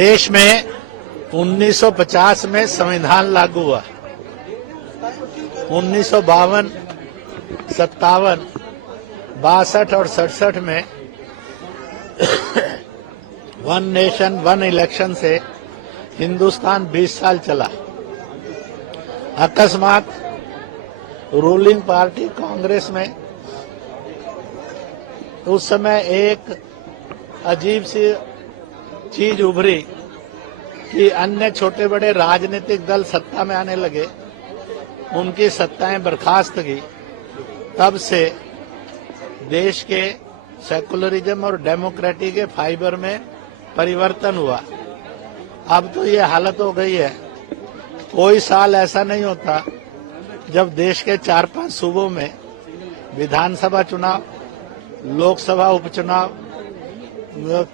देश में 1950 में संविधान लागू हुआ। 1952, 57, 62 और 67 में वन नेशन वन इलेक्शन से हिंदुस्तान 20 साल चला। अकस्मात रूलिंग पार्टी कांग्रेस में उस समय एक अजीब सी चीज उभरी कि अन्य छोटे बड़े राजनीतिक दल सत्ता में आने लगे, उनकी सत्ताएं बर्खास्त की। तब से देश के सेकुलरिज्म और डेमोक्रेसी के फाइबर में परिवर्तन हुआ। अब तो ये हालत हो गई है, कोई साल ऐसा नहीं होता जब देश के 4-5 सूबों में विधानसभा चुनाव, लोकसभा उपचुनाव,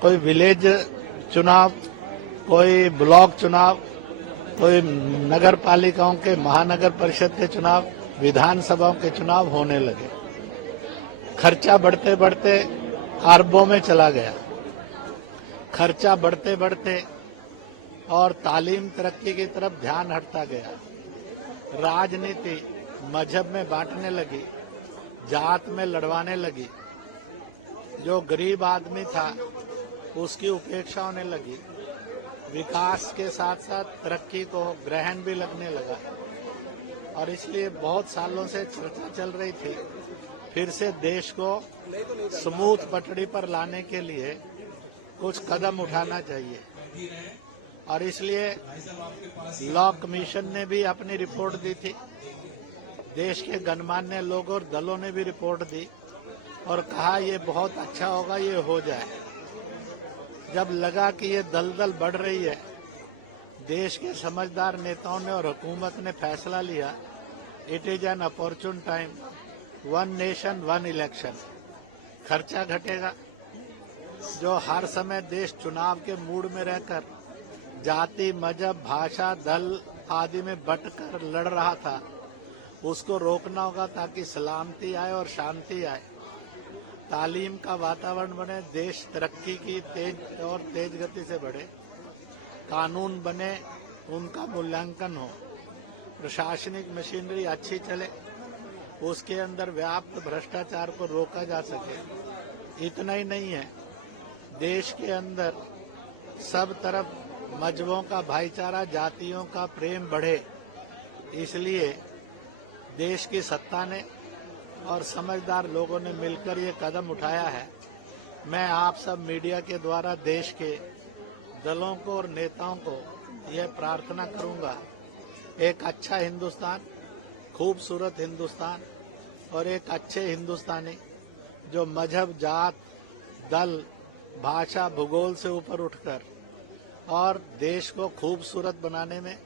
कोई विलेज चुनाव, कोई ब्लॉक चुनाव, कोई नगर पालिकाओं के महानगर परिषद के चुनाव, विधानसभाओं के चुनाव होने लगे। खर्चा बढ़ते बढ़ते अरबों में चला गया। खर्चा बढ़ते बढ़ते और तालीम तरक्की की तरफ ध्यान हटता गया। राजनीति मजहब में बांटने लगी, जात में लड़वाने लगी। जो गरीब आदमी था उसकी उपेक्षा होने लगी। विकास के साथ साथ तरक्की को ग्रहण भी लगने लगा और इसलिए बहुत सालों से चर्चा चल रही थी फिर से देश को स्मूथ पटड़ी पर लाने के लिए कुछ कदम उठाना चाहिए। और इसलिए लॉ कमीशन ने भी अपनी रिपोर्ट दी थी। देश के गणमान्य लोगों और दलों ने भी रिपोर्ट दी और कहा ये बहुत अच्छा होगा, ये हो जाए। जब लगा कि ये दलदल बढ़ रही है, देश के समझदार नेताओं ने और हुकूमत ने फैसला लिया, it is an opportune time, one nation one election. खर्चा घटेगा। जो हर समय देश चुनाव के मूड में रहकर जाति, मजहब, भाषा, दल आदि में बंटकर लड़ रहा था, उसको रोकना होगा ताकि सलामती आए और शांति आए। तालीम का वातावरण बने, देश तरक्की की तेज गति से बढ़े। कानून बने, उनका मूल्यांकन हो। प्रशासनिक मशीनरी अच्छी चले, उसके अंदर व्याप्त भ्रष्टाचार को रोका जा सके। इतना ही नहीं है, देश के अंदर सब तरफ मजहबों का भाईचारा, जातियों का प्रेम बढ़े। इसलिए देश की सत्ता ने और समझदार लोगों ने मिलकर ये कदम उठाया है। मैं आप सब मीडिया के द्वारा देश के दलों को और नेताओं को यह प्रार्थना करूंगा, एक अच्छा हिंदुस्तान, खूबसूरत हिंदुस्तान और एक अच्छे हिंदुस्तानी जो मजहब, जात, दल, भाषा, भूगोल से ऊपर उठकर और देश को खूबसूरत बनाने में,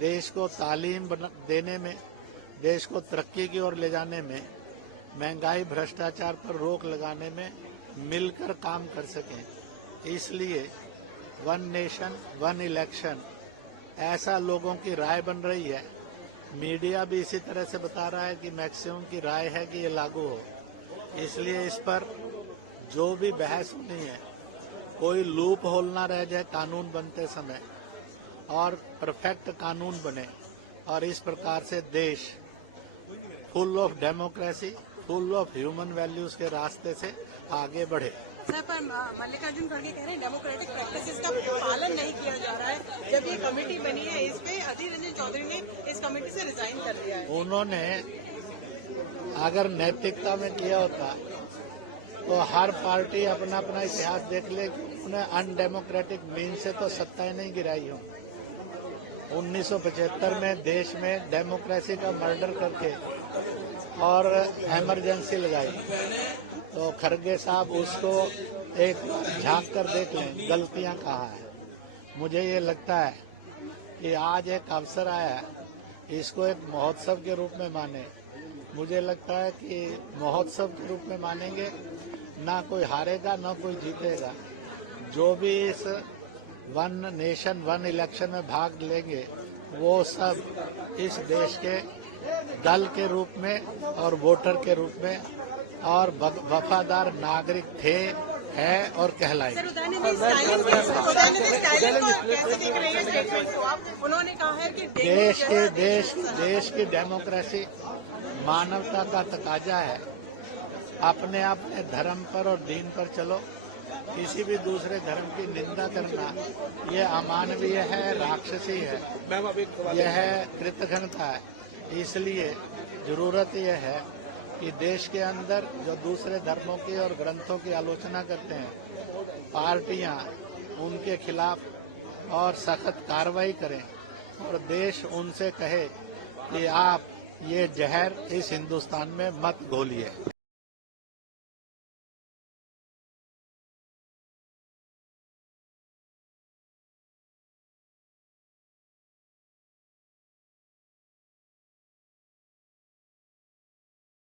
देश को तालीम देने में, देश को तरक्की की ओर ले जाने में, महंगाई, भ्रष्टाचार पर रोक लगाने में मिलकर काम कर सकें। इसलिए वन नेशन वन इलेक्शन ऐसा लोगों की राय बन रही है। मीडिया भी इसी तरह से बता रहा है कि मैक्सिमम की राय है कि ये लागू हो। इसलिए इस पर जो भी बहस होनी है, कोई लूप होल ना रह जाए कानून बनते समय और परफेक्ट कानून बने और इस प्रकार से देश full of democracy, full of human values के रास्ते से आगे बढ़े। सर, पर मल्लिकार्जुन खड़गे कह रहे हैं डेमोक्रेटिक प्रैक्टिसेस का पालन नहीं किया जा रहा है। जब ये कमेटी बनी है, इस पे अधीर रंजन चौधरी ने इस कमेटी से रिजाइन कर दिया है। उन्होंने अगर नैतिकता में किया होता तो हर पार्टी अपना अपना इतिहास देख ले। उन्हें अनडेमोक्रेटिक मीन से तो सत्ताएं नहीं गिराई हो। 1975 में देश में डेमोक्रेसी का मर्डर करके और इमरजेंसी लगाई, तो खड़गे साहब उसको एक झांक कर देख लें, गलतियां कहाँ हैं। मुझे ये लगता है कि आज एक अवसर आया है, इसको एक महोत्सव के रूप में माने। मुझे लगता है कि महोत्सव के रूप में मानेंगे, ना कोई हारेगा ना कोई जीतेगा। जो भी इस वन नेशन वन इलेक्शन में भाग लेंगे वो सब इस देश के दल के रूप में और वोटर के रूप में और वफादार नागरिक थे, है और कहलाएगी। सर उदयनिधि स्टालिन को कैसे देख रहे हैं स्टेटमेंट को आप? उन्होंने कहा है कि देश की डेमोक्रेसी मानवता का तकाजा है। अपने अपने धर्म पर और दीन पर चलो। किसी भी दूसरे धर्म की निंदा करना यह अमानवीय है, राक्षसी है, यह कृतघ्नता है। इसलिए जरूरत यह है कि देश के अंदर जो दूसरे धर्मों की और ग्रंथों की आलोचना करते हैं, पार्टियां उनके खिलाफ और सख्त कार्रवाई करें और देश उनसे कहे कि आप ये जहर इस हिंदुस्तान में मत घोलिए।